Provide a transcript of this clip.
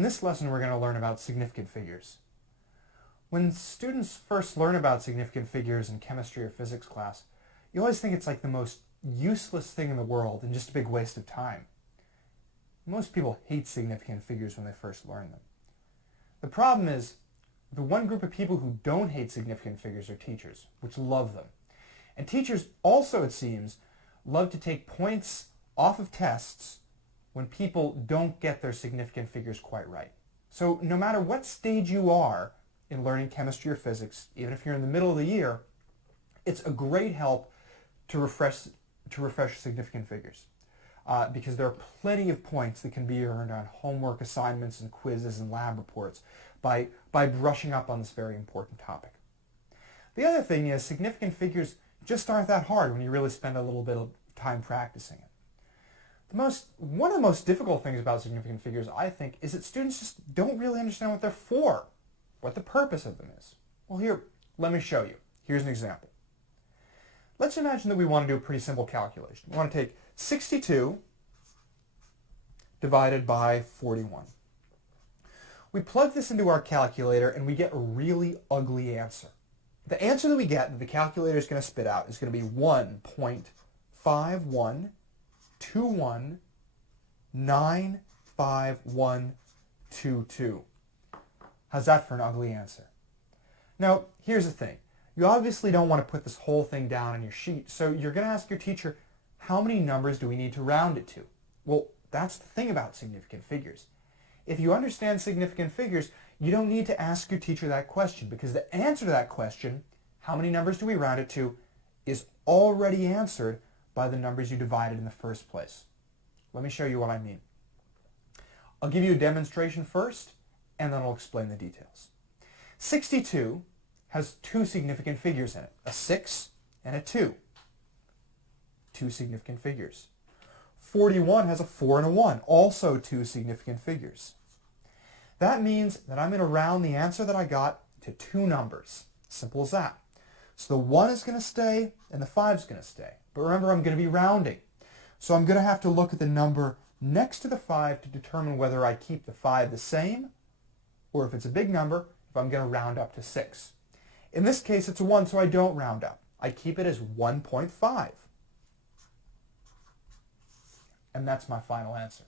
In this lesson, we're going to learn about significant figures. When students first learn about significant figures in chemistry or physics class, you always think it's like the most useless thing in the world and just a big waste of time. Most people hate significant figures when they first learn them. The problem is, the one group of people who don't hate significant figures are teachers, which love them. And teachers also, it seems, love to take points off of tests when people don't get their significant figures quite right. So no matter what stage you are in learning chemistry or physics, even if you're in the middle of the year, it's a great help to refresh significant figures. Because there are plenty of points that can be earned on homework assignments and quizzes and lab reports by brushing up on this very important topic. The other thing is significant figures just aren't that hard when you really spend a little bit of time practicing it. One of the most difficult things about significant figures, I think, is that students just don't really understand what they're for, what the purpose of them is. Well, here, let me show you. Here's an example. Let's imagine that we want to do a pretty simple calculation. We want to take 62 divided by 41. We plug this into our calculator and we get a really ugly answer. The answer that we get, that the calculator is going to spit out, is going to be 1.512195122. How's that for an ugly answer? Now, here's the thing. You obviously don't want to put this whole thing down on your sheet, so you're going to ask your teacher, how many numbers do we need to round it to? Well, that's the thing about significant figures. If you understand significant figures, you don't need to ask your teacher that question, because the answer to that question, how many numbers do we round it to, is already answered by the numbers you divided in the first place. Let me show you what I mean. I'll give you a demonstration first, and then I'll explain the details. 62 has two significant figures in it, a 6 and a 2. Two significant figures. 41 has a 4 and a 1, also two significant figures. That means that I'm going to round the answer that I got to two numbers. Simple as that. So the 1 is going to stay and the 5 is going to stay. But remember, I'm going to be rounding. So I'm going to have to look at the number next to the 5 to determine whether I keep the 5 the same, or if it's a big number, if I'm going to round up to 6. In this case, it's a 1, so I don't round up. I keep it as 1.5. And that's my final answer.